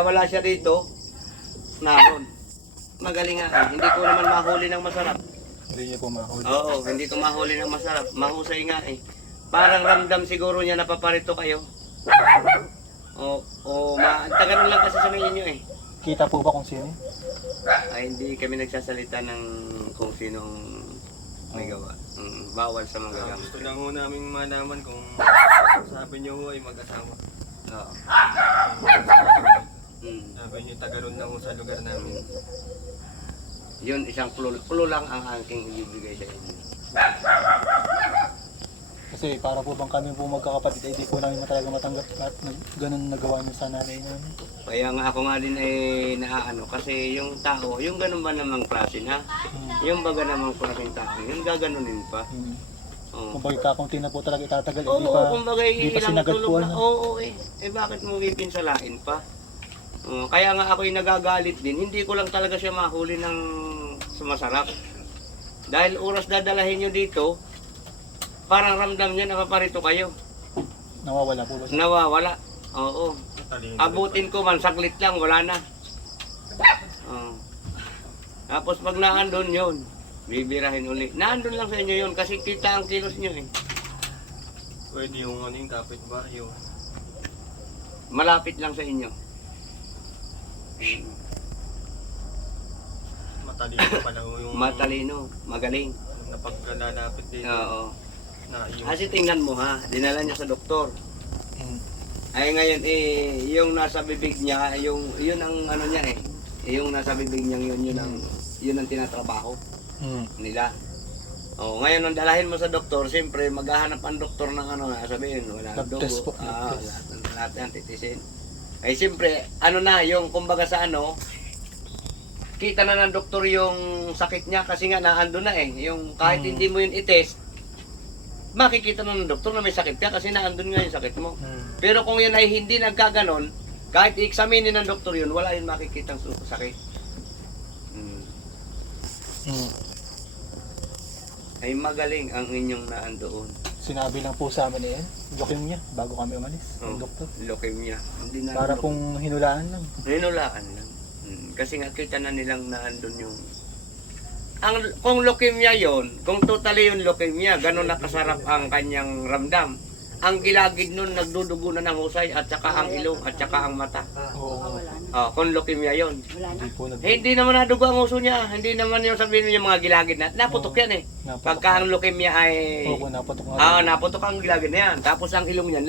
wala siya dito, naroon. Magaling nga. Hindi ko naman mahuli ng masarap. Hindi niya po mahuli. Oo, hindi ko mahuli ng masarap. Mahusay nga eh. Parang ramdam siguro niya napaparito kayo. Taganon lang kasi sa inyo eh. Kita po ba kung sino? Ay, hindi kami nagsasalita ng kung sinong may gawa. Bawal sa mga gamit. Gusto lang ho namin malaman kung sabi niyo ho ay mag-asawa. Oo. Sabi niyo taga ron lang ho sa lugar namin. Yun, isang clue lang ang aking ibibigay sa inyo. Kasi para po bang kami po magkakapatid, ay di po namin talaga matanggap at ganun nagawa niyo sa nanay namin. Kaya nga ako nga din ay naaano kasi yung tao, yung ganun ba namang klase na? Yung baga namang klaseng tao, yung gaganunin pa. Kung bagay kakunti na po talaga itatagal, Oo, hindi pa, kumbaga hindi pa ilang sinagat tulog po na. ano. Oo, bakit mo ipinsalain pa? Kaya nga ako'y nagagalit din, hindi ko lang talaga siya mahuli ng sumasarap. Dahil oras dadalahin nyo dito, parang ramdam niya napaparito kayo. Nawawala po ba siya? Nawawala. Oo. Matalino. Abutin ko man, saglit lang, wala na. Tapos pag naandun yun, bibirahin uli. Naandun lang sa inyo yun kasi kita ang kilos nyo eh. Pwede yung ano yung kapitbahay yun. Malapit lang sa inyo. Matalino pala ho yung Matalino, magaling. napaglalapit dito. Oo. Na yung Kasi tingnan mo ha, dinala niya sa doktor. Ay ngayon yung nasa bibig niya, yun ang ano niya eh. Yung nasa bibig niya yun ang tinatrabaho nila. Ngayon nung dalahin mo sa doktor, siyempre maghahanap ang doktor ng ano, sabihin wala Blood dugo. test po, blood test. Lahat yan titisin. Ay siyempre, ano na, yung kumbaga sa ano, kita na ng doktor yung sakit niya kasi nga naando na eh. Yung kahit hindi mo yun i-test, makikita na ng doktor na may sakit ka kasi naandun nga yung sakit mo. Pero kung yun ay hindi nagkaganon, kahit i-examine ng doktor yun, wala yun makikitang sakit. Ay magaling ang inyong naandoon. Sinabi lang po sa amin eh, leukemia bago kami umalis, ang doktor. Leukemia. Hindi na Para pong hinulaan lang. hinulaan lang. Kasi nga kita na nilang naandun yung kung leukemia yon, kung totally yung leukemia, ganun nakasarap ang kanyang ramdam. Ang gilagid nun nagdudugo na ng husay at saka ang ilong at saka ang mata. Oo. Kung leukemia yon. Hindi po Hindi naman nadugo ang uso niya. Hindi naman yung sabihin yung mga gilagid na naputok yan eh. Naputok. Pagka ang leukemia ay Oo, naputok nga. naputok ang gilagid na yan. Tapos ang ilong niyan